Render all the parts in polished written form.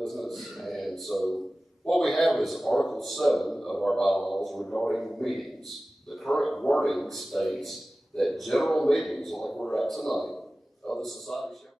business. And so what we have is Article 7 of our bylaws regarding meetings. The current wording states that general meetings, like we're at tonight, of the society shall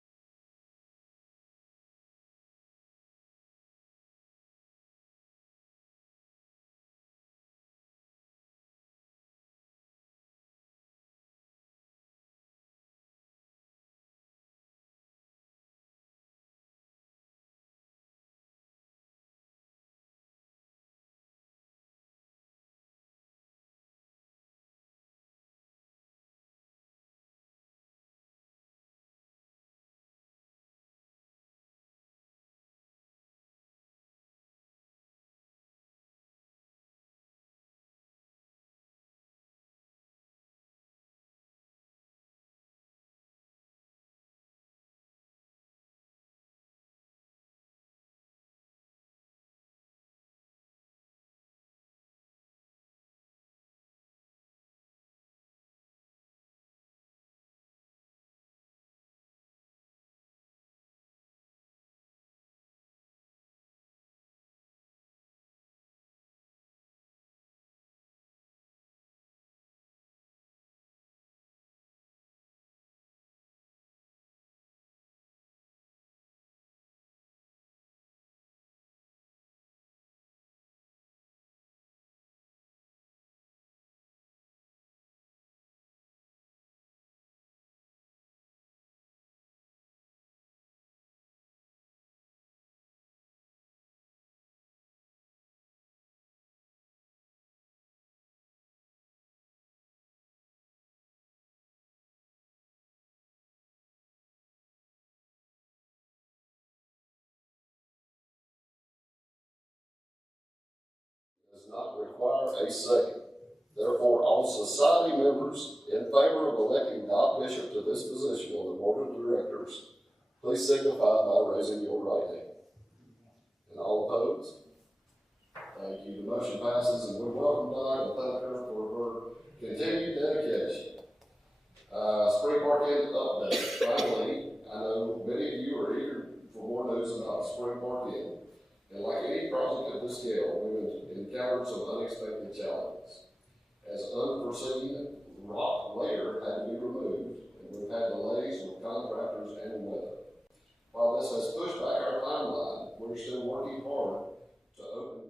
does not require a second. Therefore, all society members in favor of electing Doc Bishop to this position on the board of directors, please signify by raising your right hand. And all opposed? Thank you. The motion passes, and we welcome Doc and thank her for her continued dedication. Spring Park Inn update. Finally, I know many of you are eager for more news about Spring Park Inn. And like any project of this scale, we've encountered some unexpected challenges. As unforeseen rock layer had to be removed, and we've had delays with contractors and weather. While this has pushed back our timeline, we're still working hard to open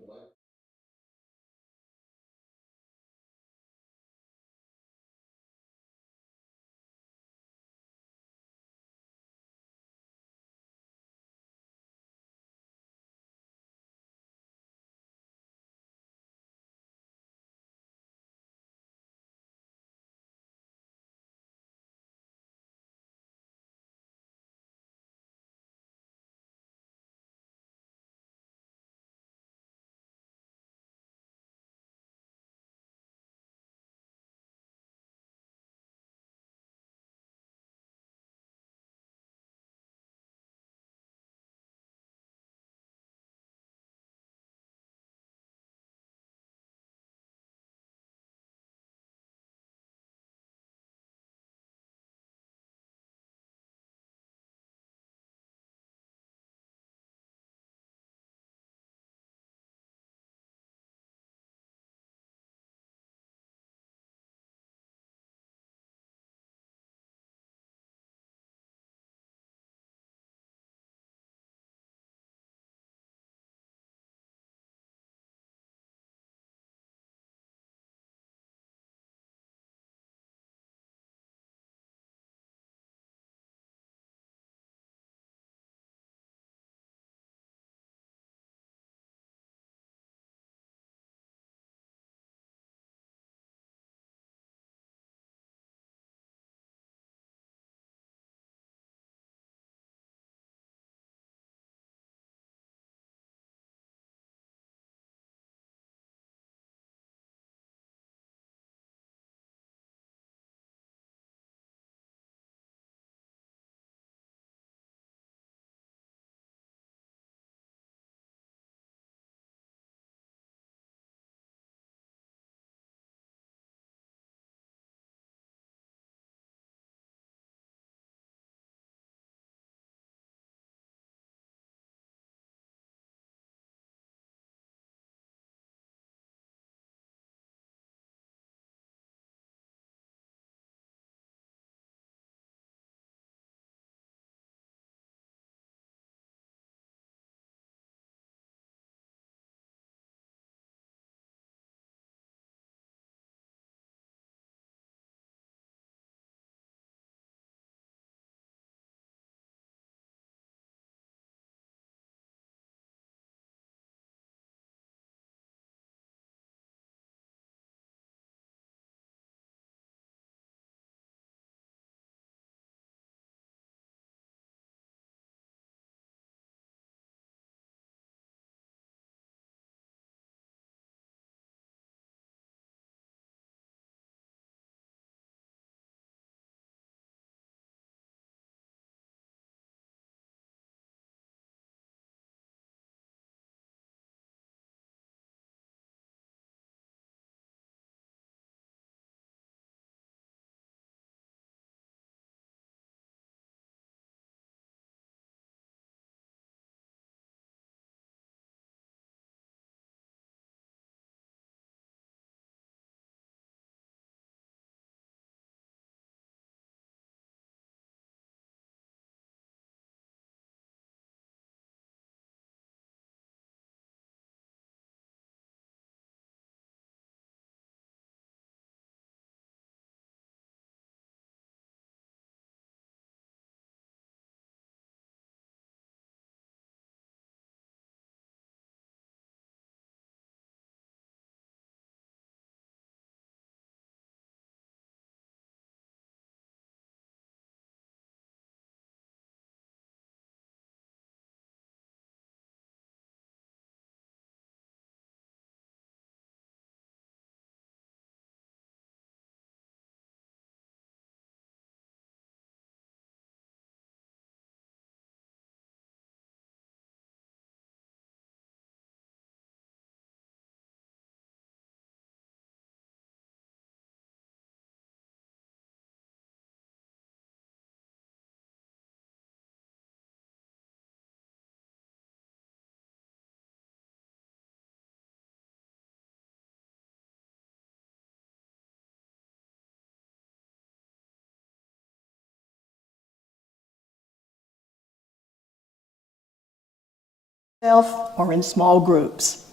or in small groups.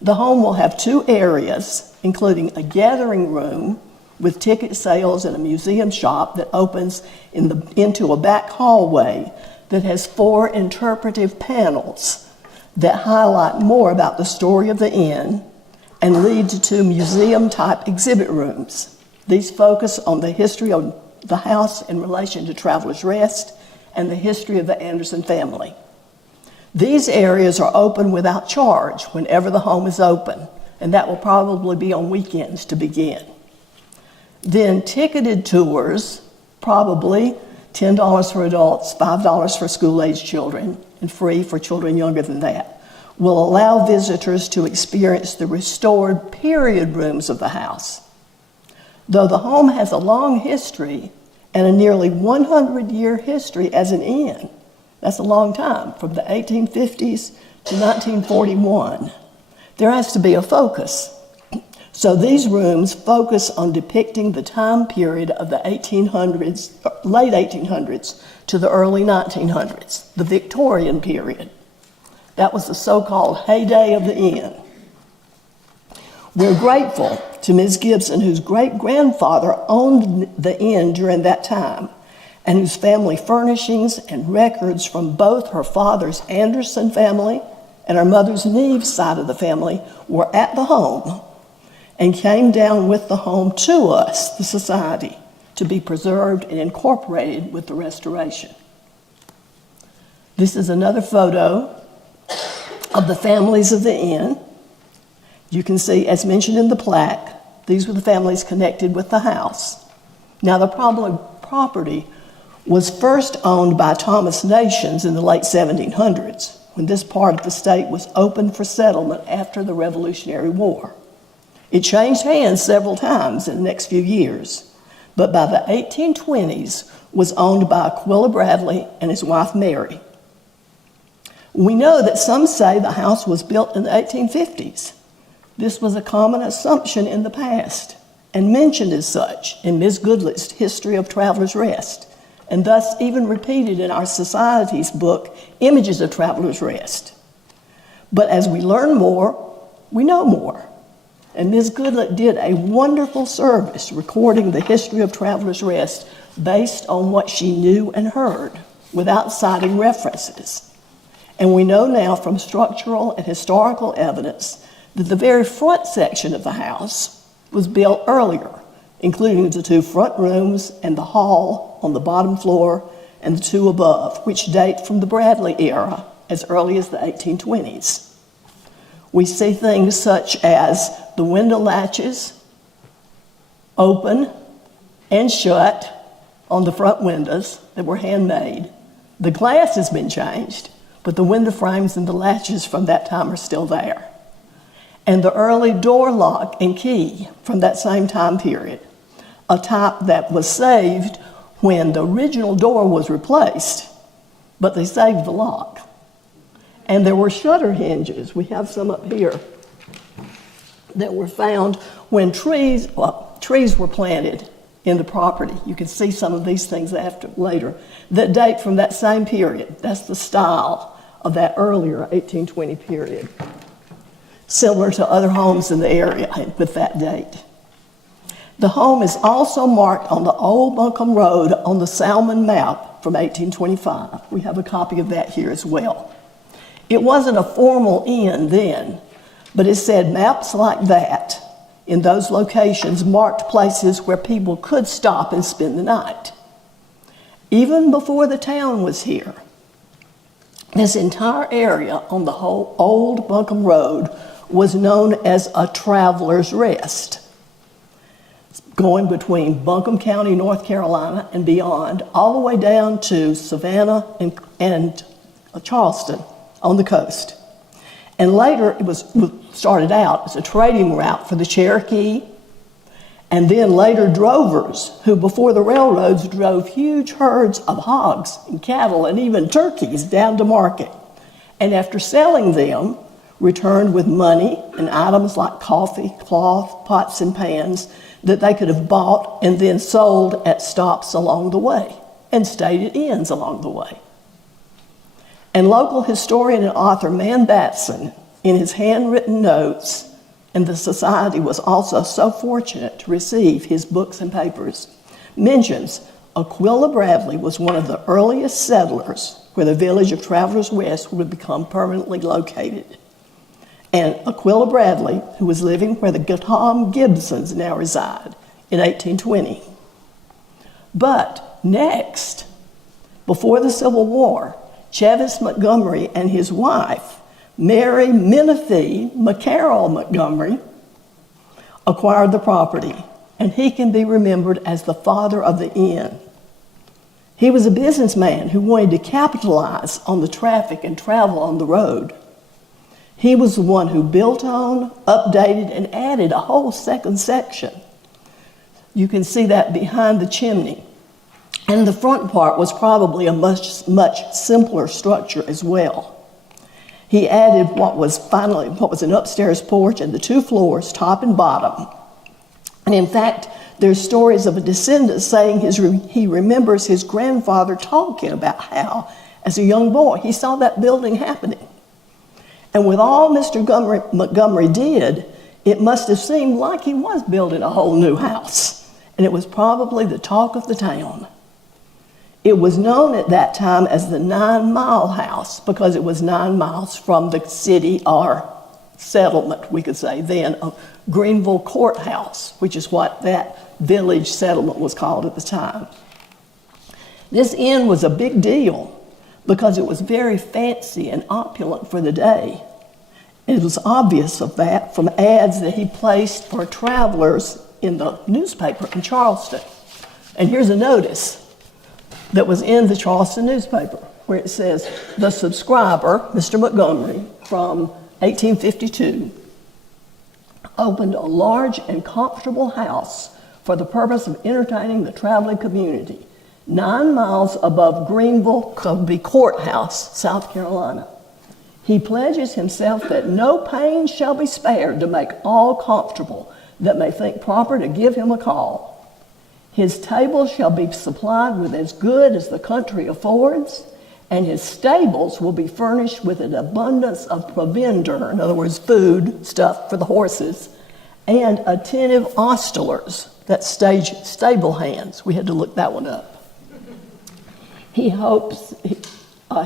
The home will have 2 areas, including a gathering room with ticket sales and a museum shop that opens into a back hallway that has 4 interpretive panels that highlight more about the story of the inn and lead to 2 museum-type exhibit rooms. These focus on the history of the house in relation to Travelers Rest and the history of the Anderson family. These areas are open without charge whenever the home is open, and that will probably be on weekends to begin. Then ticketed tours, probably $10 for adults, $5 for school-age children, and free for children younger than that, will allow visitors to experience the restored period rooms of the house. Though the home has a long history and a nearly 100-year history as an inn, that's a long time, from the 1850s to 1941, there has to be a focus. So these rooms focus on depicting the time period of the 1800s, late 1800s to the early 1900s, the Victorian period. That was the so-called heyday of the inn. We're grateful to Ms. Gibson, whose great-grandfather owned the inn during that time, and whose family furnishings and records from both her father's Anderson family and her mother's Neves side of the family were at the home and came down with the home to us, the society, to be preserved and incorporated with the restoration. This is another photo of the families of the inn. You can see, as mentioned in the plaque, these were the families connected with the house. Now, the property was first owned by Thomas Nations in the late 1700s, when this part of the state was opened for settlement after the Revolutionary War. It changed hands several times in the next few years, but by the 1820s was owned by Aquilla Bradley and his wife Mary. We know that some say the house was built in the 1850s. This was a common assumption in the past and mentioned as such in Ms. Goodlet's History of Travelers Rest, and thus even repeated in our society's book, Images of Travelers Rest. But as we learn more, we know more. And Ms. Goodlet did a wonderful service recording the history of Travelers Rest based on what she knew and heard, without citing references. And we know now from structural and historical evidence that the very front section of the house was built earlier, including the 2 front rooms and the hall on the bottom floor and the 2 above, which date from the Bradley era as early as the 1820s. We see things such as the window latches open and shut on the front windows that were handmade. The glass has been changed, but the window frames and the latches from that time are still there. And the early door lock and key from that same time period, a type that was saved when the original door was replaced, but they saved the lock. And there were shutter hinges, we have some up here, that were found when trees were planted in the property. You can see some of these things later that date from that same period. That's the style of that earlier 1820 period, similar to other homes in the area with that date. The home is also marked on the old Buncombe Road on the Salmon map from 1825. We have a copy of that here as well. It wasn't a formal inn then, but it said maps like that in those locations marked places where people could stop and spend the night. Even before the town was here, this entire area on the whole old Buncombe Road was known as a Travelers Rest, going between Buncombe County, North Carolina, and beyond, all the way down to Savannah and Charleston on the coast. And later it started out as a trading route for the Cherokee, and then later drovers who before the railroads drove huge herds of hogs and cattle and even turkeys down to market. And after selling them, returned with money and items like coffee, cloth, pots and pans that they could have bought and then sold at stops along the way and stayed at inns along the way. And local historian and author Man Batson, in his handwritten notes, and the society was also so fortunate to receive his books and papers, mentions Aquilla Bradley was one of the earliest settlers where the village of Travelers Rest would become permanently located. And Aquilla Bradley, who was living where the Gautam Gibsons now reside in 1820. But next, before the Civil War, Chavis Montgomery and his wife, Mary Menifee McCarroll Montgomery, acquired the property, and he can be remembered as the father of the inn. He was a businessman who wanted to capitalize on the traffic and travel on the road. He was the one who built on, updated, and added a whole second section. You can see that behind the chimney. And the front part was probably a much simpler structure as well. He added what was an upstairs porch and the 2 floors, top and bottom. And in fact, there's stories of a descendant saying he remembers his grandfather talking about how, as a young boy, he saw that building happening. And with all Mr. Montgomery did, it must have seemed like he was building a whole new house. And it was probably the talk of the town. It was known at that time as the 9 Mile House because it was 9 miles from the city or settlement, we could say then, of Greenville Courthouse, which is what that village settlement was called at the time. This inn was a big deal because it was very fancy and opulent for the day. It was obvious of that from ads that he placed for travelers in the newspaper in Charleston. And here's a notice that was in the Charleston newspaper where it says, "The subscriber, Mr. Montgomery, from 1852, opened a large and comfortable house for the purpose of entertaining the traveling community, 9 miles above Greenville Courthouse, South Carolina. He pledges himself that no pains shall be spared to make all comfortable that may think proper to give him a call. His table shall be supplied with as good as the country affords, and his stables will be furnished with an abundance of provender," in other words, food, stuff for the horses, "and attentive ostlers," that's stable hands. We had to look that one up. He hopes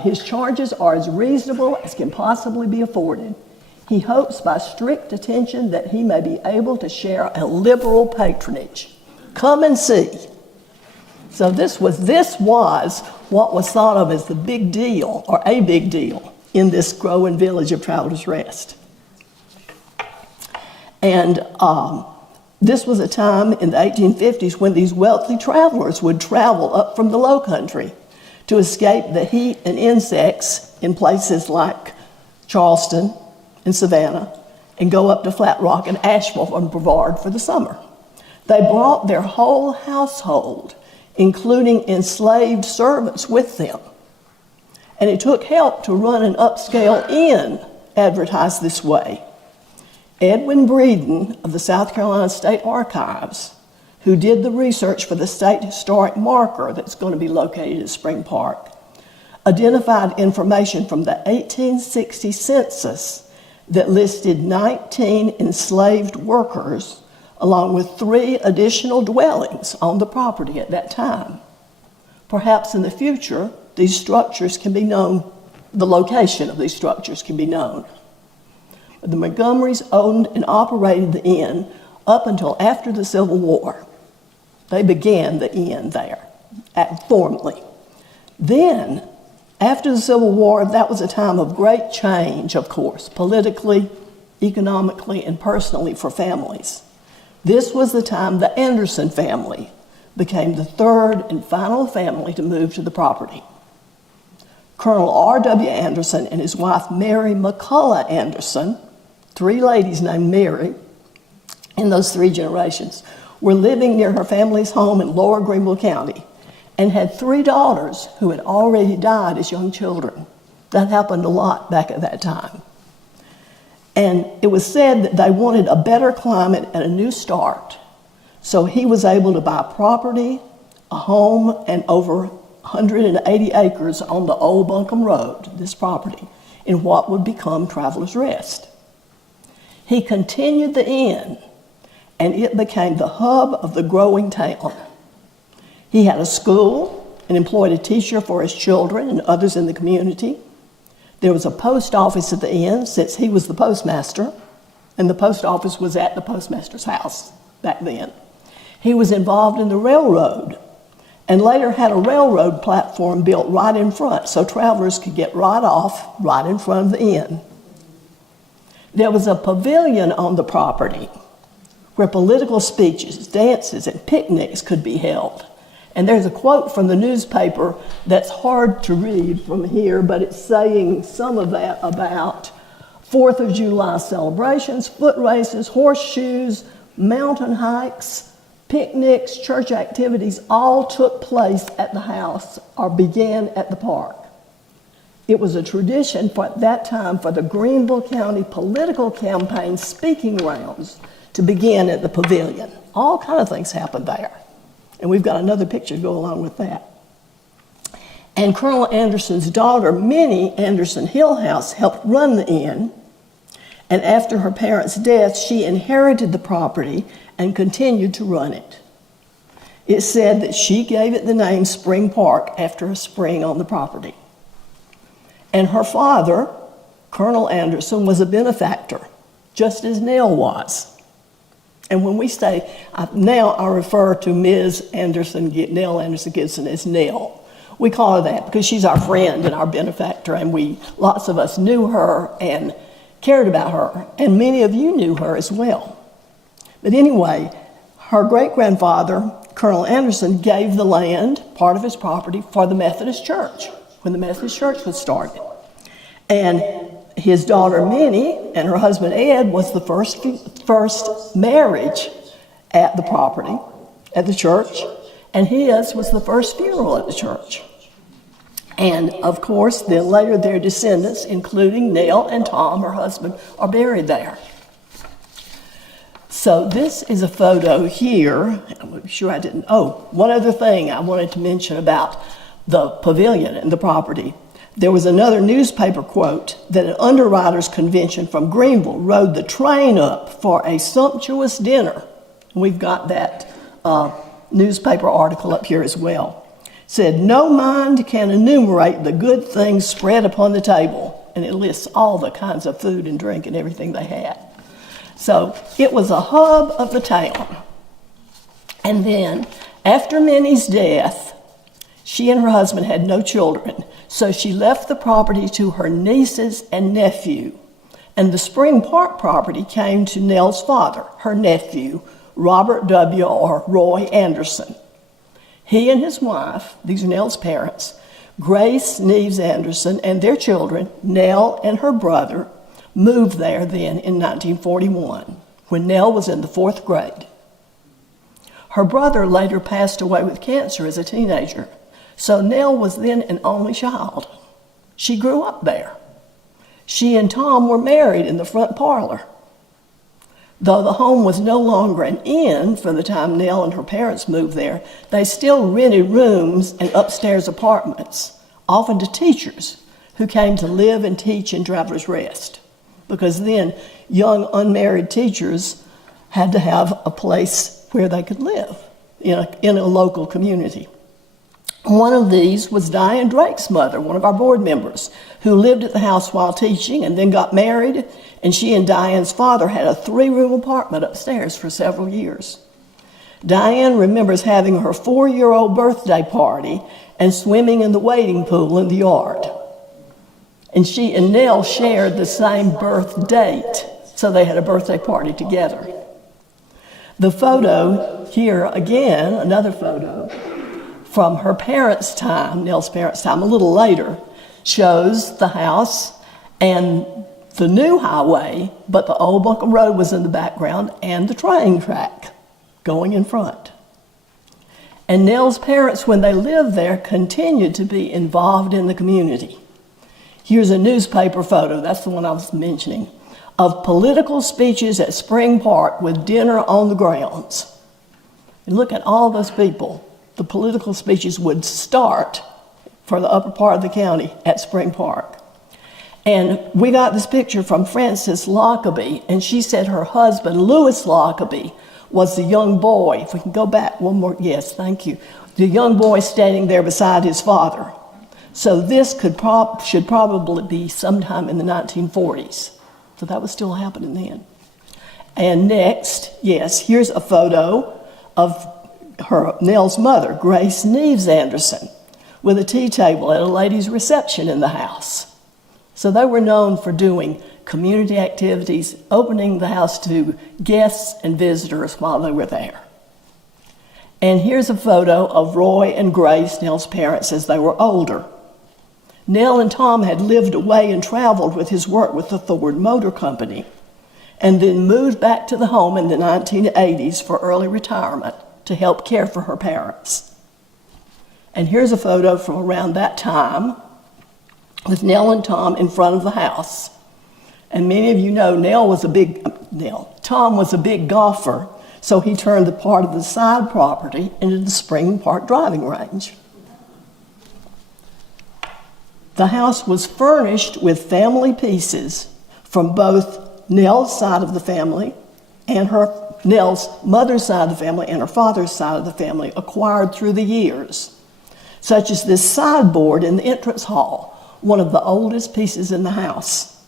his charges are as reasonable as can possibly be afforded. He hopes by strict attention that he may be able to share a liberal patronage. Come and see. So this was what was thought of as the big deal, or a big deal, in this growing village of Travelers Rest. And this was a time in the 1850s when these wealthy travelers would travel up from the low country to escape the heat and insects in places like Charleston and Savannah and go up to Flat Rock and Asheville and Brevard for the summer. They brought their whole household, including enslaved servants, with them. And it took help to run an upscale inn advertised this way. Edwin Breeden of the South Carolina State Archives, who did the research for the state historic marker that's going to be located at Spring Park, identified information from the 1860 census that listed 19 enslaved workers along with 3 additional dwellings on the property at that time. Perhaps in the future, these structures can be known, the location of these structures can be known. The Montgomerys owned and operated the inn up until after the Civil War. They began the inn there, formally. Then, after the Civil War, that was a time of great change, of course, politically, economically, and personally for families. This was the time the Anderson family became the 3rd and final family to move to the property. Colonel R.W. Anderson and his wife Mary McCullough Anderson, 3 ladies named Mary in those 3 generations, were living near her family's home in Lower Greenville County and had 3 daughters who had already died as young children. That happened a lot back at that time. And it was said that they wanted a better climate and a new start. So he was able to buy property, a home, and over 180 acres on the Old Buncombe Road, this property, in what would become Travelers Rest. He continued the inn, and it became the hub of the growing town. He had a school and employed a teacher for his children and others in the community. There was a post office at the inn, since he was the postmaster, and the post office was at the postmaster's house back then. He was involved in the railroad, and later had a railroad platform built right in front so travelers could get right off right in front of the inn. There was a pavilion on the property where political speeches, dances, and picnics could be held. And there's a quote from the newspaper that's hard to read from here, but it's saying some of that about 4th of July celebrations, foot races, horseshoes, mountain hikes, picnics, church activities all took place at the house or began at the park. It was a tradition for at that time for the Greenville County political campaign speaking rounds to begin at the pavilion. All kind of things happened there. And we've got another picture to go along with that. And Colonel Anderson's daughter, Minnie Anderson Hillhouse, helped run the inn. And after her parents' death, she inherited the property and continued to run it. It said that she gave it the name Spring Park after a spring on the property. And her father, Colonel Anderson, was a benefactor, just as Nell was. And when we say, now I refer to Ms. Anderson, Nell Anderson Gibson as Nell. We call her that because she's our friend and our benefactor, and lots of us knew her and cared about her, and many of you knew her as well. But anyway, her great-grandfather, Colonel Anderson, gave the land, part of his property, for the Methodist Church when the Methodist Church was started. And his daughter Minnie and her husband Ed was the first marriage at the property, at the church, and his was the first funeral at the church. And of course, then later their descendants, including Nell and Tom, her husband, are buried there. So this is a photo here. I'm sure I didn't. Oh, one other thing I wanted to mention about the pavilion and the property. There was another newspaper quote that an underwriters convention from Greenville rode the train up for a sumptuous dinner. We've got that newspaper article up here as well. It said, "No mind can enumerate the good things spread upon the table." And it lists all the kinds of food and drink and everything they had. So it was a hub of the town. And then after Minnie's death, she and her husband had no children, so she left the property to her nieces and nephew. And the Spring Park property came to Nell's father, her nephew, Robert W. or Roy Anderson. He and his wife, these are Nell's parents, Grace Neves Anderson, and their children, Nell and her brother, moved there then in 1941, when Nell was in the 4th grade. Her brother later passed away with cancer as a teenager, so Nell was then an only child. She grew up there. She and Tom were married in the front parlor. Though the home was no longer an inn for the time Nell and her parents moved there, they still rented rooms and upstairs apartments, often to teachers who came to live and teach in Travelers Rest. Because then young unmarried teachers had to have a place where they could live in a local community. One of these was Diane Drake's mother, one of our board members, who lived at the house while teaching and then got married, and she and Diane's father had a 3-room apartment upstairs for several years. Diane remembers having her 4-year-old birthday party and swimming in the wading pool in the yard. And she and Nell shared the same birth date, so they had a birthday party together. The photo here, again, another photo from her parents' time, Nell's parents' time, a little later, shows the house and the new highway, but the old Buncombe Road was in the background and the train track going in front. And Nell's parents, when they lived there, continued to be involved in the community. Here's a newspaper photo, that's the one I was mentioning, of political speeches at Spring Park with dinner on the grounds. And look at all those people. The political speeches would start for the upper part of the county at Spring Park. And we got this picture from Frances Lockaby, and she said her husband, Louis Lockaby, was the young boy. If we can go back one more, yes, thank you. The young boy standing there beside his father. So this should probably be sometime in the 1940s. So that was still happening then. And next, yes, here's a photo of Nell's mother, Grace Neves Anderson, with a tea table at a ladies' reception in the house. So they were known for doing community activities, opening the house to guests and visitors while they were there. And here's a photo of Roy and Grace, Nell's parents, as they were older. Nell and Tom had lived away and traveled with his work with the Ford Motor Company, and then moved back to the home in the 1980s for early retirement to help care for her parents. And here's a photo from around that time with Nell and Tom in front of the house. And many of you know Tom was a big golfer, so he turned the part of the side property into the Spring Park driving range. The house was furnished with family pieces from both Nell's side of the family and Nell's mother's side of the family and her father's side of the family, acquired through the years, such as this sideboard in the entrance hall, one of the oldest pieces in the house.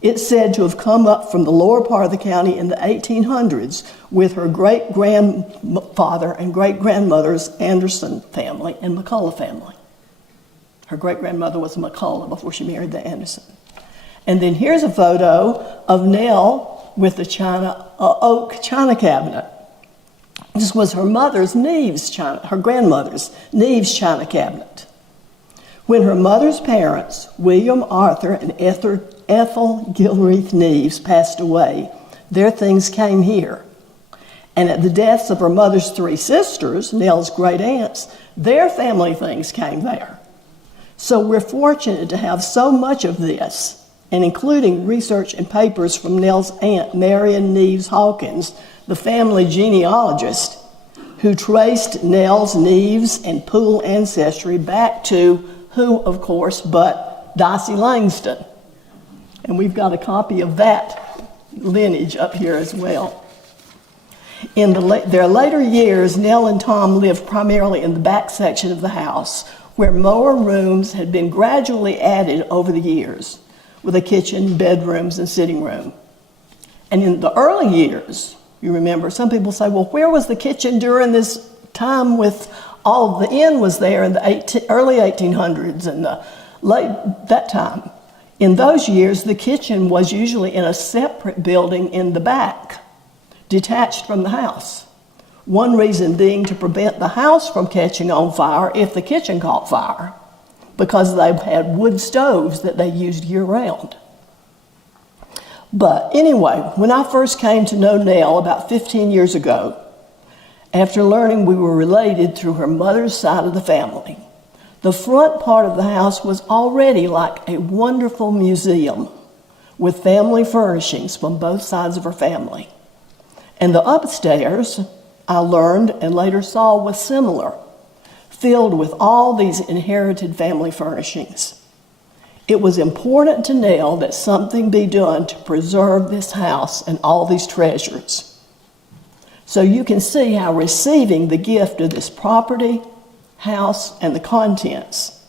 It's said to have come up from the lower part of the county in the 1800s with her great-grandfather and great-grandmother's Anderson family and McCullough family. Her great-grandmother was McCullough before she married the Anderson. And then here's a photo of Nell with the oak china cabinet. This was her grandmother's Neves china cabinet. When her mother's parents, William Arthur and Ethel Gilreath Neves, passed away, their things came here. And at the deaths of her mother's three sisters, Nell's great aunts, their family things came there. So we're fortunate to have so much of this, and including research and papers from Nell's aunt, Marion Neves Hawkins, the family genealogist, who traced Nell's, Neves, and Poole ancestry back to who, of course, but Dicey Langston. And we've got a copy of that lineage up here as well. In their later years, Nell and Tom lived primarily in the back section of the house, where more rooms had been gradually added over the years, with a kitchen, bedrooms, and sitting room. And in the early years, you remember, some people say, well, where was the kitchen during this time with all of the inn was there in the early 1800s and that time? In those years, the kitchen was usually in a separate building in the back, detached from the house. One reason being to prevent the house from catching on fire if the kitchen caught fire, because they had wood stoves that they used year-round. But anyway, when I first came to know Nell about 15 years ago, after learning we were related through her mother's side of the family, the front part of the house was already like a wonderful museum with family furnishings from both sides of her family. And the upstairs, I learned and later saw, was similar, filled with all these inherited family furnishings. It was important to Nell that something be done to preserve this house and all these treasures. So you can see how receiving the gift of this property, house, and the contents,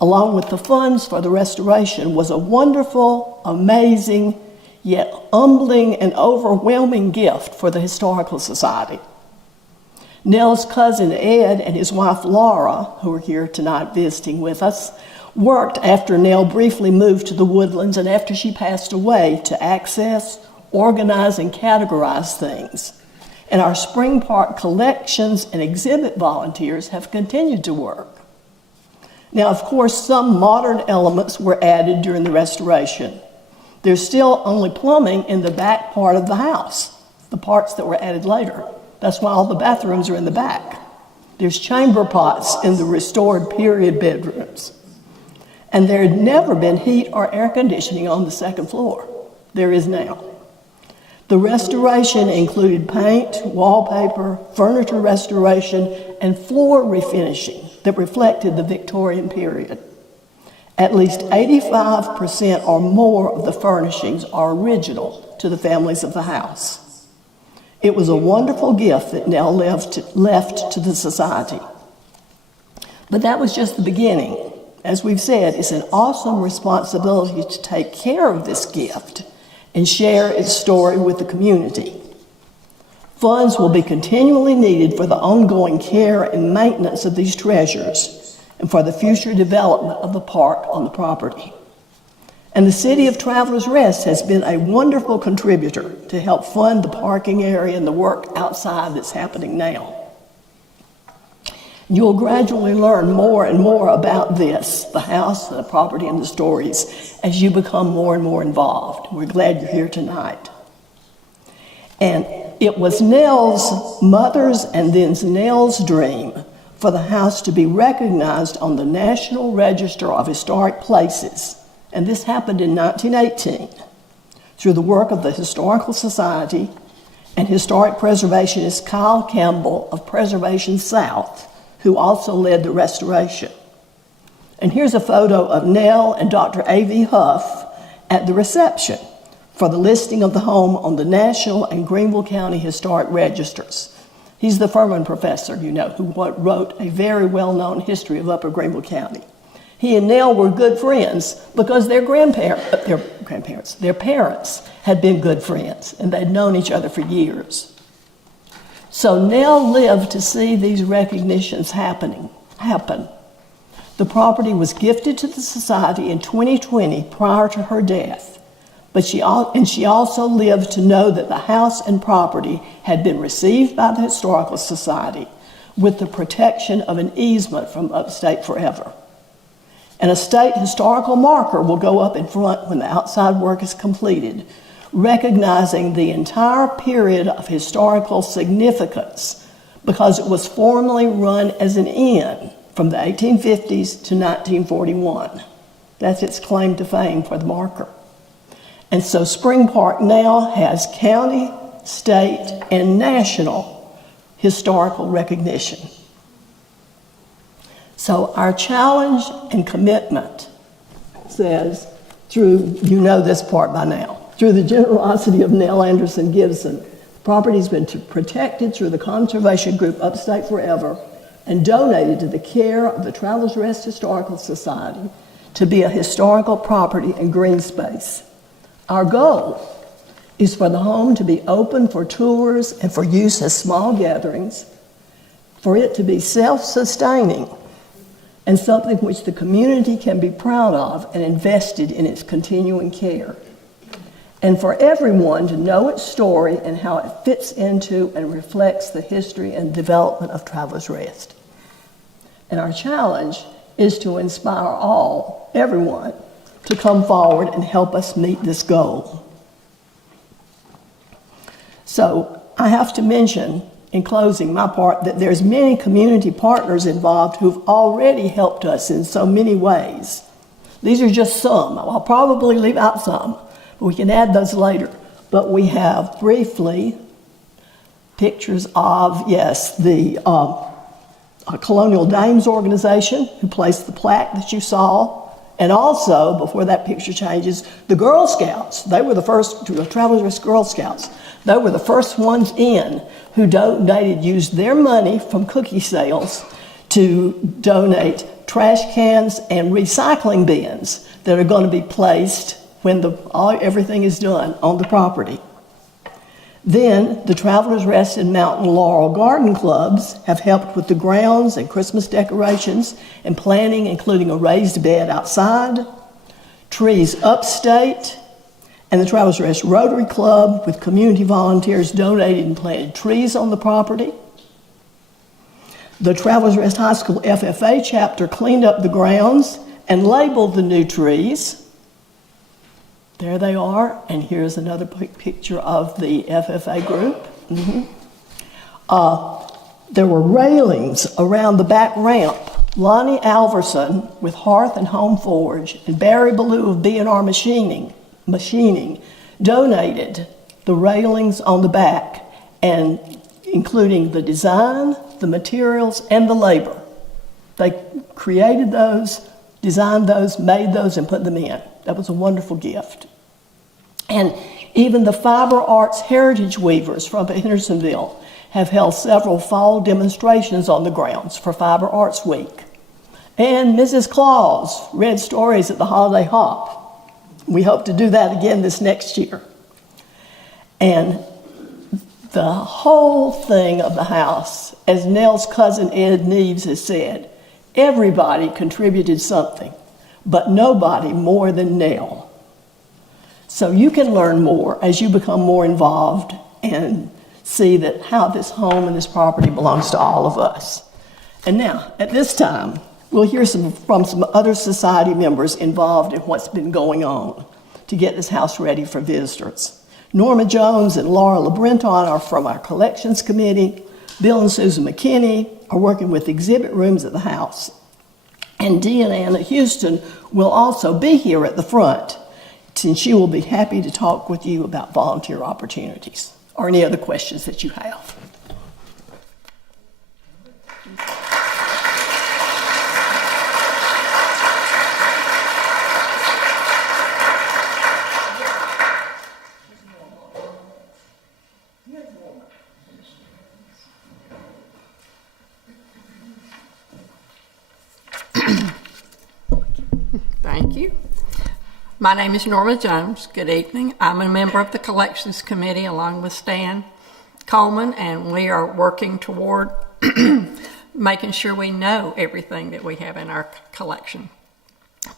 along with the funds for the restoration, was a wonderful, amazing, yet humbling and overwhelming gift for the Historical Society. Nell's cousin Ed and his wife Laura, who are here tonight visiting with us, worked after Nell briefly moved to the Woodlands and after she passed away to access, organize, and categorize things. And our Spring Park collections and exhibit volunteers have continued to work. Now, of course, some modern elements were added during the restoration. There's still only plumbing in the back part of the house, the parts that were added later. That's why all the bathrooms are in the back. There's chamber pots in the restored period bedrooms. And there had never been heat or air conditioning on the second floor. There is now. The restoration included paint, wallpaper, furniture restoration, and floor refinishing. that reflected the Victorian period. At least 85% or more of the furnishings are original to the families of the house. It was a wonderful gift that Nell left to the society. But that was just the beginning. As we've said, it's an awesome responsibility to take care of this gift and share its story with the community. Funds will be continually needed for the ongoing care and maintenance of these treasures and for the future development of the park on the property. And the City of Travelers Rest has been a wonderful contributor to help fund the parking area and the work outside that's happening now. You'll gradually learn more and more about this, the house, the property, and the stories, as you become more and more involved. We're glad you're here tonight. And it was Nell's mother's and then Nell's dream for the house to be recognized on the National Register of Historic Places. And this happened in 1918 through the work of the Historical Society and historic preservationist Kyle Campbell of Preservation South, who also led the restoration. And here's a photo of Nell and Dr. A.V. Huff at the reception for the listing of the home on the National and Greenville County Historic Registers. He's the Furman professor, you know, who wrote a very well-known history of Upper Greenville County. He and Nell were good friends because their parents had been good friends, and they'd known each other for years. So Nell lived to see these recognitions happen. The property was gifted to the society in 2020 prior to her death, but she also lived to know that the house and property had been received by the Historical Society with the protection of an easement from Upstate Forever. And a state historical marker will go up in front when the outside work is completed, recognizing the entire period of historical significance because it was formerly run as an inn from the 1850s to 1941. That's its claim to fame for the marker. And so Spring Park now has county, state, and national historical recognition. So our challenge and commitment says, through, you know this part by now, through the generosity of Nell Anderson Gibson, the property's been protected through the conservation group Upstate Forever and donated to the care of the Travelers Rest Historical Society to be a historical property and green space. Our goal is for the home to be open for tours and for use as small gatherings, for it to be self-sustaining and something which the community can be proud of and invested in its continuing care, and for everyone to know its story and how it fits into and reflects the history and development of Travelers Rest. And our challenge is to inspire everyone, to come forward and help us meet this goal. So I have to mention, in closing my part, that there's many community partners involved who've already helped us in so many ways. These are just some. I'll probably leave out some, but we can add those later. But we have briefly pictures of, yes, the Colonial Dames organization who placed the plaque that you saw. And also, before that picture changes, the Girl Scouts. They were the first, the Travelers Rest Girl Scouts. They were the first ones in who used their money from cookie sales to donate trash cans and recycling bins that are going to be placed when everything is done on the property. Then the Travelers Rest and Mountain Laurel Garden Clubs have helped with the grounds and Christmas decorations and planting, including a raised bed outside, trees upstate, and the Travelers Rest Rotary Club with community volunteers donated and planted trees on the property. The Travelers Rest High School FFA chapter cleaned up the grounds and labeled the new trees. There they are, and here's another picture of the FFA group. There were railings around the back ramp. Lonnie Alverson with Hearth and Home Forge and Barry Ballou of B&R Machining donated the railings on the back, and including the design, the materials, and the labor. They created those, designed those, made those, and put them in. That was a wonderful gift. And even the Fiber Arts Heritage Weavers from Hendersonville have held several fall demonstrations on the grounds for Fiber Arts Week. And Mrs. Claus read stories at the Holiday Hop. We hope to do that again this next year. And the whole thing of the house, as Nell's cousin Ed Neves has said, everybody contributed something, but nobody more than Nell. So you can learn more as you become more involved and see that how this home and this property belongs to all of us. And now, at this time, we'll hear from some other society members involved in what's been going on to get this house ready for visitors. Norma Jones and Laura LeBrenton are from our collections committee. Bill and Susan McKinney are working with exhibit rooms at the house. And Dee and Anna Houston will also be here at the front, and she will be happy to talk with you about volunteer opportunities or any other questions that you have. Thank you. My name is Norma Jones. Good evening. I'm a member of the Collections Committee along with Stan Coleman, and we are working toward making sure we know everything that we have in our collection.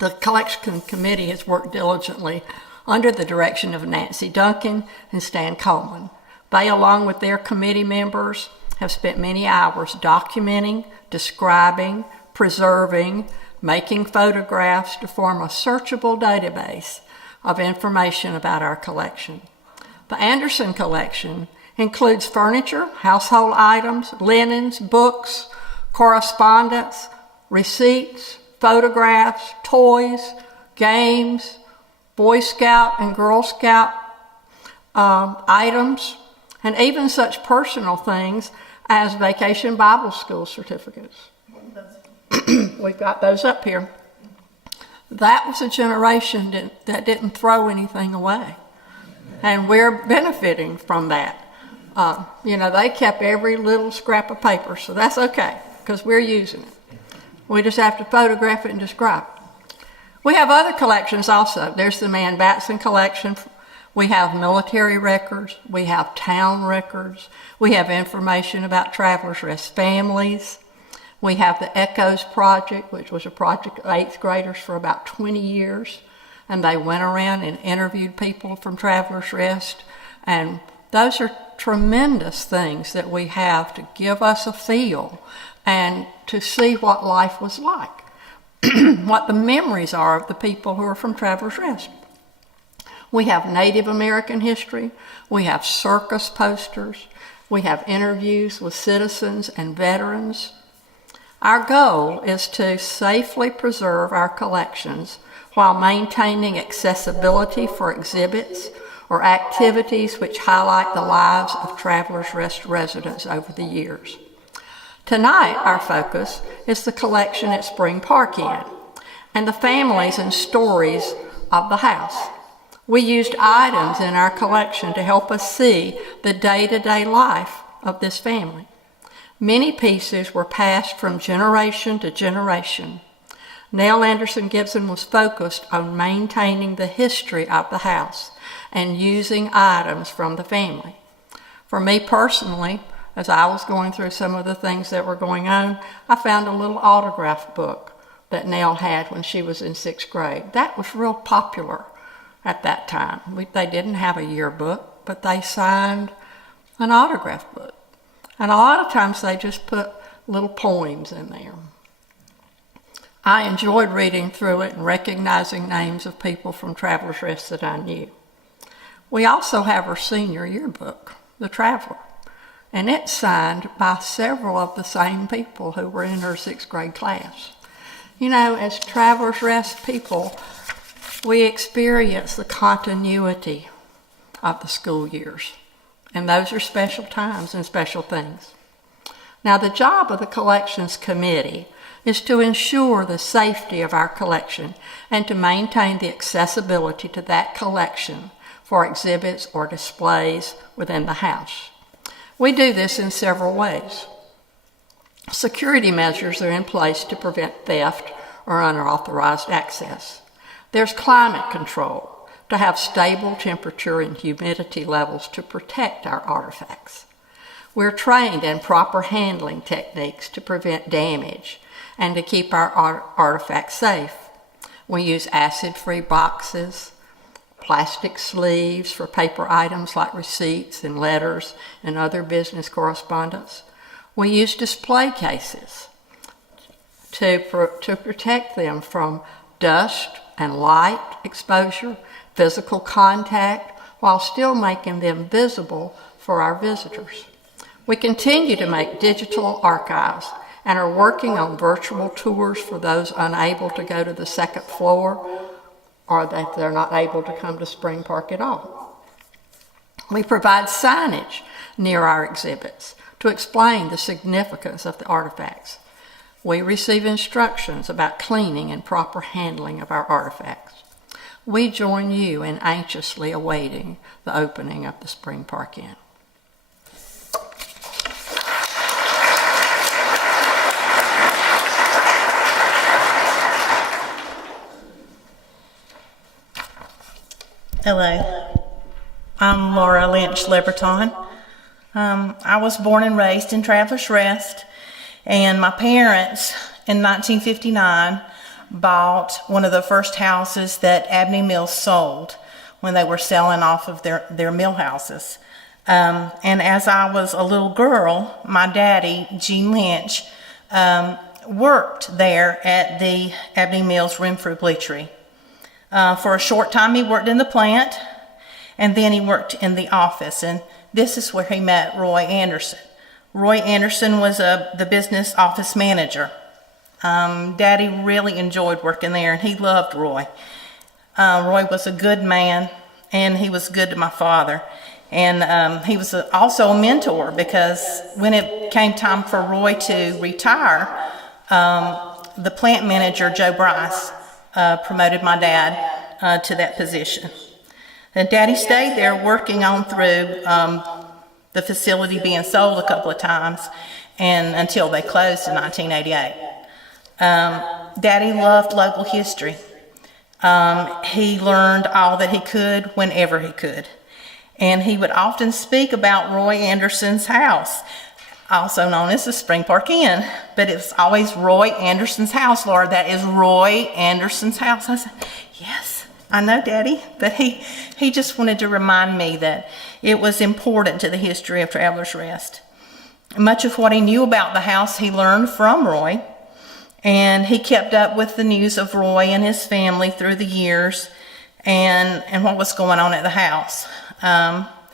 The Collection Committee has worked diligently under the direction of Nancy Duncan and Stan Coleman. They, along with their committee members, have spent many hours documenting, describing, preserving, making photographs to form a searchable database of information about our collection. The Anderson collection includes furniture, household items, linens, books, correspondence, receipts, photographs, toys, games, Boy Scout and Girl Scout items, and even such personal things as Vacation Bible School certificates. We've got those up here. That was a generation that didn't throw anything away. And we're benefiting from that. They kept every little scrap of paper, so that's okay, because we're using it. We just have to photograph it and describe it. We have other collections also. There's the Man Batson collection. We have military records. We have town records. We have information about Travelers Rest families. We have the Echoes Project, which was a project of 8th graders for about 20 years. And they went around and interviewed people from Travelers Rest. And those are tremendous things that we have to give us a feel and to see what life was like, what the memories are of the people who are from Travelers Rest. We have Native American history. We have circus posters. We have interviews with citizens and veterans. Our goal is to safely preserve our collections while maintaining accessibility for exhibits or activities which highlight the lives of Travelers Rest residents over the years. Tonight, our focus is the collection at Spring Park Inn and the families and stories of the house. We used items in our collection to help us see the day-to-day life of this family. Many pieces were passed from generation to generation. Nell Anderson Gibson was focused on maintaining the history of the house and using items from the family. For me personally, as I was going through some of the things that were going on, I found a little autograph book that Nell had when she was in 6th grade. That was real popular at that time. They didn't have a yearbook, but they signed an autograph book. And a lot of times they just put little poems in there. I enjoyed reading through it and recognizing names of people from Travelers Rest that I knew. We also have our senior yearbook, The Traveler, and it's signed by several of the same people who were in her 6th grade class. As Travelers Rest people, we experience the continuity of the school years. And those are special times and special things. Now, the job of the Collections Committee is to ensure the safety of our collection and to maintain the accessibility to that collection for exhibits or displays within the house. We do this in several ways. Security measures are in place to prevent theft or unauthorized access. There's climate control to have stable temperature and humidity levels to protect our artifacts. We're trained in proper handling techniques to prevent damage and to keep our artifacts safe. We use acid-free boxes, plastic sleeves for paper items like receipts and letters and other business correspondence. We use display cases to protect them from dust and light exposure, physical contact, while still making them visible for our visitors. We continue to make digital archives and are working on virtual tours for those unable to go to the second floor or that they're not able to come to Spring Park at all. We provide signage near our exhibits to explain the significance of the artifacts. We receive instructions about cleaning and proper handling of our artifacts. We join you in anxiously awaiting the opening of the Spring Park Inn. Hello, I'm Laura Lynch Leberton. I was born and raised in Travelers Rest, and my parents in 1959 bought one of the first houses that Abney Mills sold when they were selling off of their mill houses. And as I was a little girl, my daddy, Gene Lynch, worked there at the Abney Mills Renfrew Bleachery. For a short time he worked in the plant, and then he worked in the office, and this is where he met Roy Anderson. Roy Anderson was the business office manager. Daddy really enjoyed working there, and he loved Roy. Roy was a good man, and he was good to my father. And he was also a mentor, because when it came time for Roy to retire, the plant manager, Joe Bryce, promoted my dad to that position. And Daddy stayed there working on through the facility being sold a couple of times and until they closed in 1988. Daddy loved local history. He learned all that he could whenever he could. And he would often speak about Roy Anderson's house, also known as the Spring Park Inn, but it's always Roy Anderson's house, Laura. That is Roy Anderson's house. I said, yes, I know, Daddy. But he just wanted to remind me that it was important to the history of Travelers Rest. Much of what he knew about the house he learned from Roy, and he kept up with the news of Roy and his family through the years and what was going on at the house.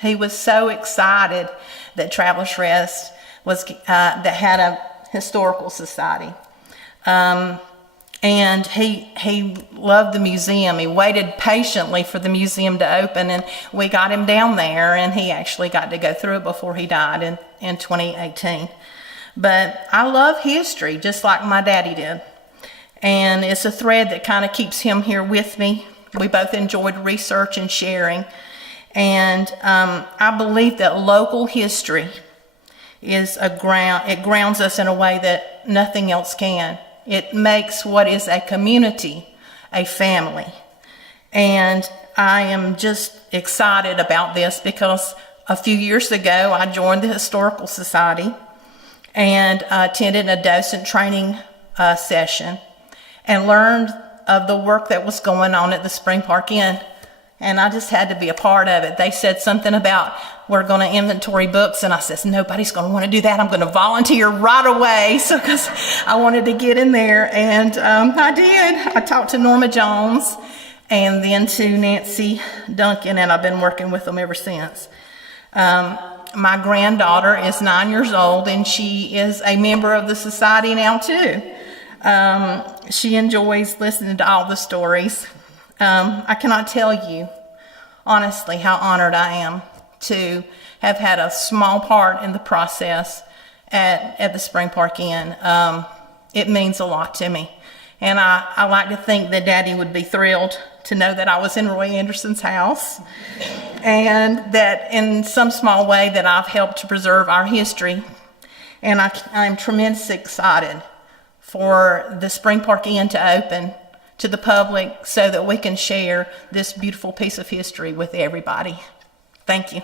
He was so excited that Travelers Rest was that had a historical society. And he loved the museum. He waited patiently for the museum to open, and we got him down there, and he actually got to go through it before he died in 2018. But I love history, just like my daddy did. And it's a thread that kind of keeps him here with me. We both enjoyed research and sharing. And I believe that local history is it grounds us in a way that nothing else can. It makes what is a community a family. And I am just excited about this because a few years ago I joined the Historical Society and attended a docent training session and learned of the work that was going on at the Spring Park Inn. And I just had to be a part of it. They said something about we're going to inventory books, and I said, nobody's going to want to do that. I'm going to volunteer right away. So, because I wanted to get in there, and I did. I talked to Norma Jones and then to Nancy Duncan, and I've been working with them ever since. My granddaughter is 9 years old, and she is a member of the society now too. She enjoys listening to all the stories. I cannot tell you honestly how honored I am to have had a small part in the process at the Spring Park Inn. it means a lot to me. And I like to think that Daddy would be thrilled to know that I was in Roy Anderson's house, and that in some small way that I've helped to preserve our history. And I'm tremendously excited for the Spring Park Inn to open to the public so that we can share this beautiful piece of history with everybody. Thank you.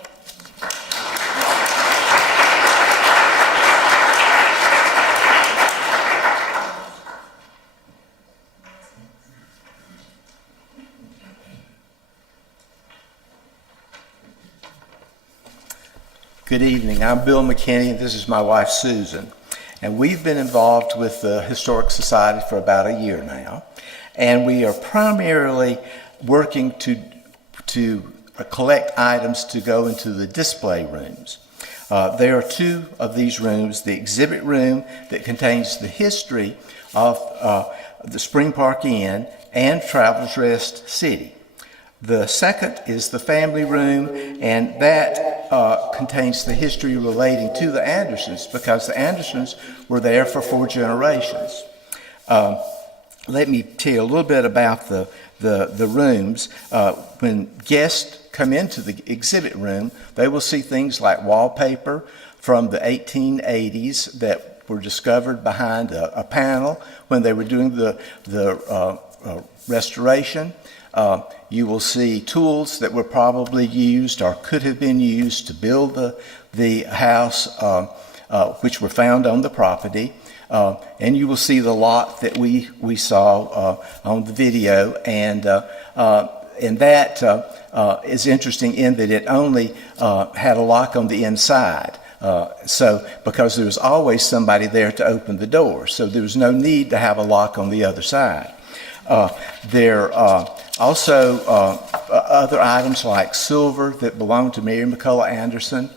Good evening. I'm Bill McKinney, and this is my wife, Susan. And we've been involved with the Historic Society for about a year now. And we are primarily working to collect items to go into the display rooms. There are two of these rooms: the exhibit room that contains the history of the Spring Park Inn and Travelers Rest City. The second is the family room, and that contains the history relating to the Andersons, because the Andersons were there for 4 generations. Let me tell you a little bit about the rooms. When guests come into the exhibit room, they will see things like wallpaper from the 1880s that were discovered behind a panel when they were doing the restoration. You will see tools that were probably used or could have been used to build the house, which were found on the property. And you will see the lock that we saw on the video, and that is interesting in that it only had a lock on the inside. So because there was always somebody there to open the door, so there was no need to have a lock on the other side. There are also other items like silver that belonged to Mary McCullough Anderson.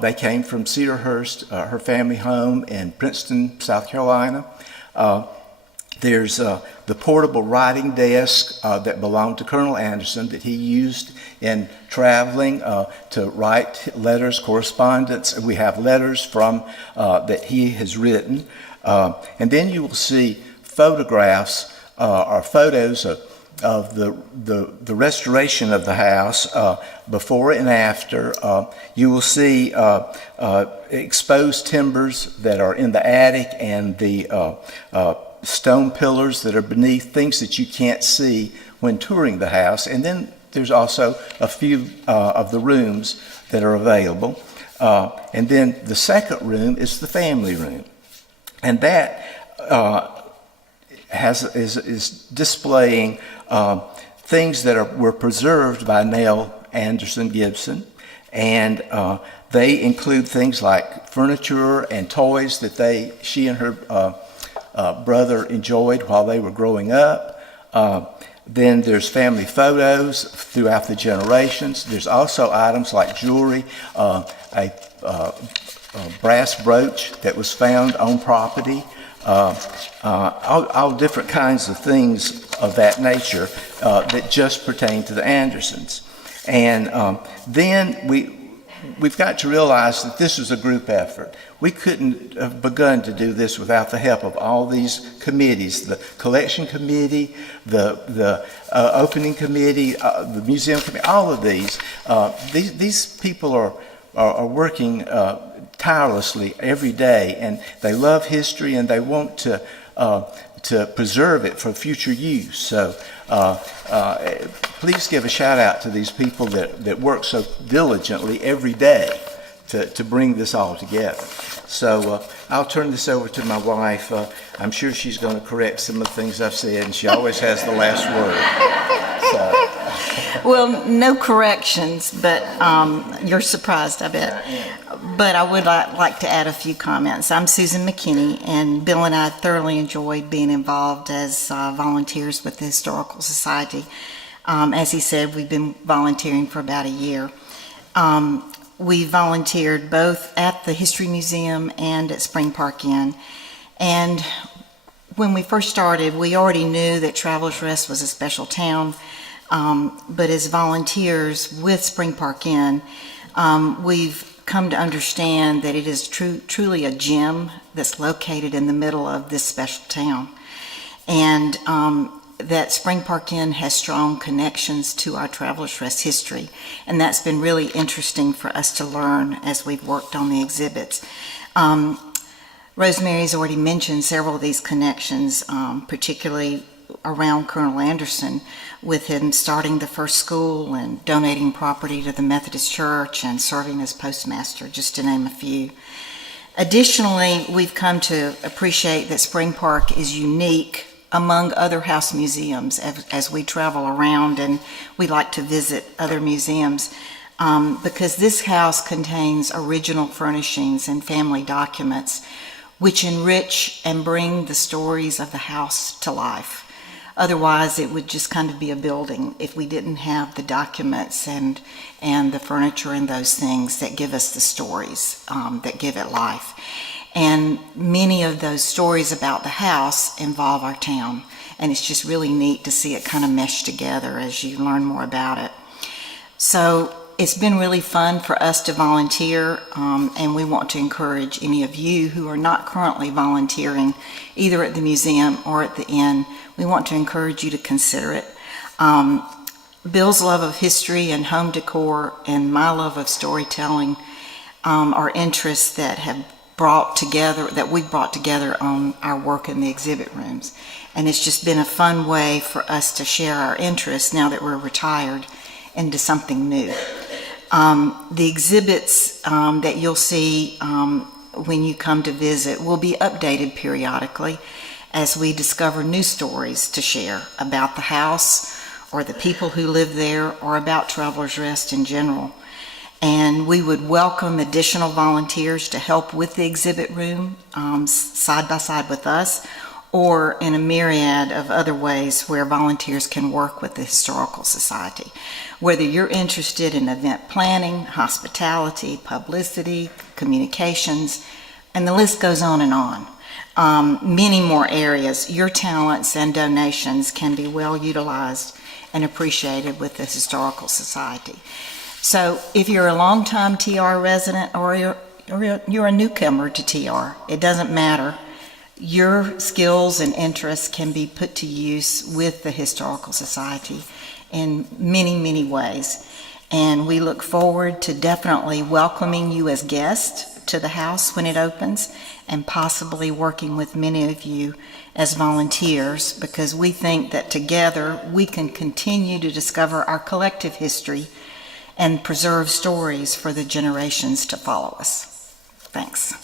They came from Cedarhurst, her family home in Princeton, South Carolina. There's the portable writing desk that belonged to Colonel Anderson that he used in traveling to write letters, correspondence. We have letters from that he has written. And then you will see photographs or photos of the restoration of the house before and after. You will see exposed timbers that are in the attic, and the stone pillars that are beneath, things that you can't see when touring the house. And then there's also a few of the rooms that are available. And then the second room is the family room, and that is displaying things that were preserved by Nell Anderson Gibson, and they include things like furniture and toys that she and her brother enjoyed while they were growing up. Then there's family photos throughout the generations. There's also items like jewelry, a brass brooch that was found on property, all different kinds of things of that nature that just pertain to the Andersons. And then we've got to realize that this was a group effort. We couldn't have begun to do this without the help of all these committees: the collection committee, the opening committee, the museum committee. All of these people are working tirelessly every day, and they love history, and they want to preserve it for future use. So please give a shout out to these people that work so diligently every day to bring this all together. So I'll turn this over to my wife. I'm sure she's going to correct some of the things I've said, and she always has the last word. Well, no corrections, but you're surprised, I bet. But I would like to add a few comments. I'm Susan McKinney, and Bill and I thoroughly enjoyed being involved as volunteers with the Historical Society. As he said, we've been volunteering for about a year. We volunteered both at the History Museum and at Spring Park Inn. And when we first started, we already knew that Travelers Rest was a special town. But as volunteers with Spring Park Inn, we've come to understand that it is truly a gem that's located in the middle of this special town. And that Spring Park Inn has strong connections to our Travelers Rest history. And that's been really interesting for us to learn as we've worked on the exhibits. Rosemary's already mentioned several of these connections, particularly around Colonel Anderson, with him starting the first school and donating property to the Methodist Church and serving as postmaster, just to name a few. Additionally, we've come to appreciate that Spring Park is unique among other house museums as we travel around, and we like to visit other museums because this house contains original furnishings and family documents which enrich and bring the stories of the house to life. Otherwise, it would just kind of be a building if we didn't have the documents and the furniture and those things that give us the stories, that give it life. And many of those stories about the house involve our town. And it's just really neat to see it kind of mesh together as you learn more about it. So it's been really fun for us to volunteer, and we want to encourage any of you who are not currently volunteering, either at the museum or at the inn. We want to encourage you to consider it. Bill's love of history and home decor and my love of storytelling are interests that we've brought together on our work in the exhibit rooms. And it's just been a fun way for us to share our interests now that we're retired into something new. The exhibits that you'll see when you come to visit will be updated periodically as we discover new stories to share about the house or the people who live there or about Travelers Rest in general. And we would welcome additional volunteers to help with the exhibit room side by side with us, or in a myriad of other ways where volunteers can work with the Historical Society. Whether you're interested in event planning, hospitality, publicity, communications, and the list goes on and on. Many more areas, your talents and donations can be well utilized and appreciated with the Historical Society. So if you're a longtime TR resident or you're a newcomer to TR, it doesn't matter. Your skills and interests can be put to use with the Historical Society in many, many ways. And we look forward to definitely welcoming you as guests to the house when it opens, and possibly working with many of you as volunteers, because we think that together we can continue to discover our collective history and preserve stories for the generations to follow us. Thanks.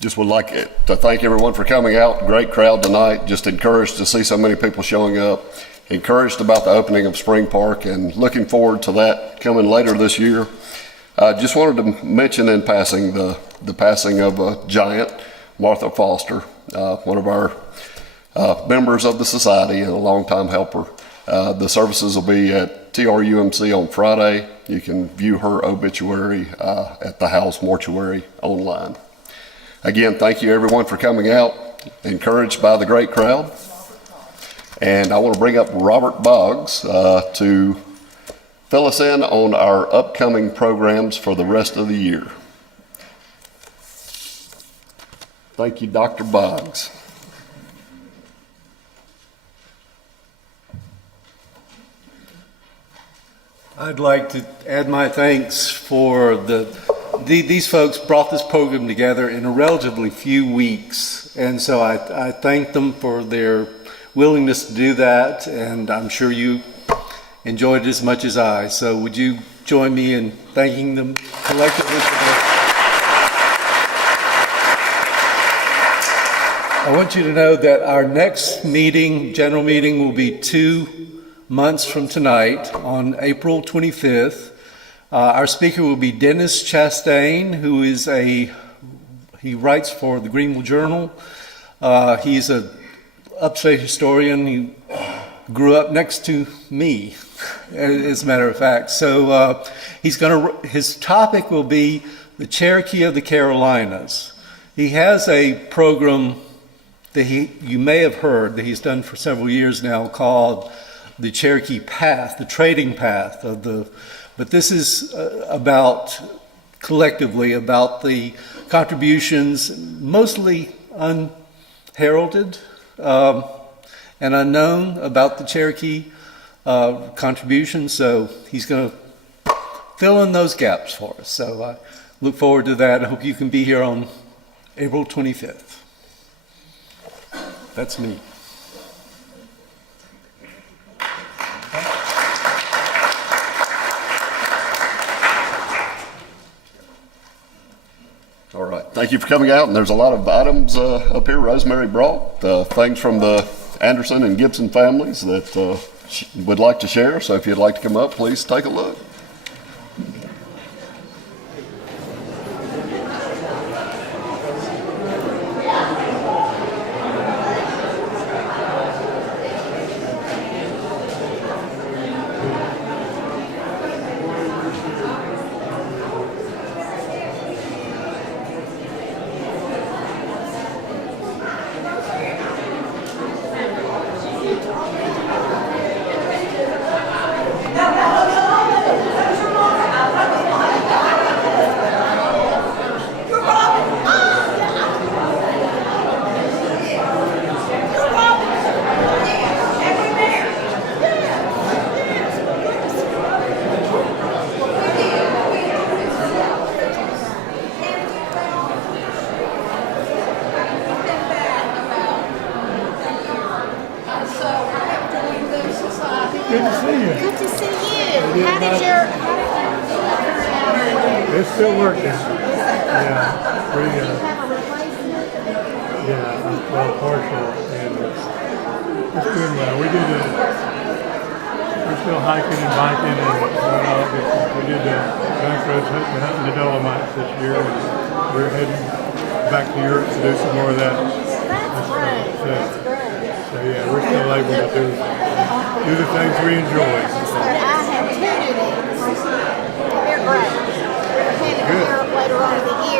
Just would like to thank everyone for coming out. Great crowd tonight. Just encouraged to see so many people showing up. Encouraged about the opening of Spring Park and looking forward to that coming later this year. Just wanted to mention in passing the passing of a giant, Martha Foster, one of our members of the society and a longtime helper. The services will be at TRUMC on Friday. You can view her obituary at the House Mortuary online. Again, thank you everyone for coming out, encouraged by the great crowd. And I want to bring up Robert Boggs to fill us in on our upcoming programs for the rest of the year. Thank you, Dr. Boggs. I'd like to add my thanks for these folks brought this program together in a relatively few weeks, and so I thank them for their willingness to do that, and I'm sure you enjoyed it as much as I. So would you join me in thanking them collectively for that? I want you to know that our next meeting, general meeting, will be 2 months from tonight on April 25th. Our speaker will be Dennis Chastain, who is he writes for the Greenville Journal. He's a upstate historian. He grew up next to me, as a matter of fact. So his topic will be the Cherokee of the Carolinas. He has a program that you may have heard that he's done for several years now, called the Cherokee Path, the trading path of the. But this is about collectively about the contributions, mostly unheralded and unknown about the Cherokee contributions. So he's going to fill in those gaps for us. So I look forward to that. I hope you can be here on April 25th. That's me. All right. Thank you for coming out. And there's a lot of items up here Rosemary brought, things from the Anderson and Gibson families that she would like to share. So if you'd like to come up, please take a look. Good to see you. Good to see you. How did your... It's still working. Yeah, pretty good. Yeah, well, partial, and it's doing well. We're still hiking and biking, and we did the back roads hunting the Dolomites this year, and we're heading back to Europe to do some more of that. That's great. So yeah, we're still able to do the things we enjoy. I have 2 new names. They're great. We're headed to Europe later on in the year.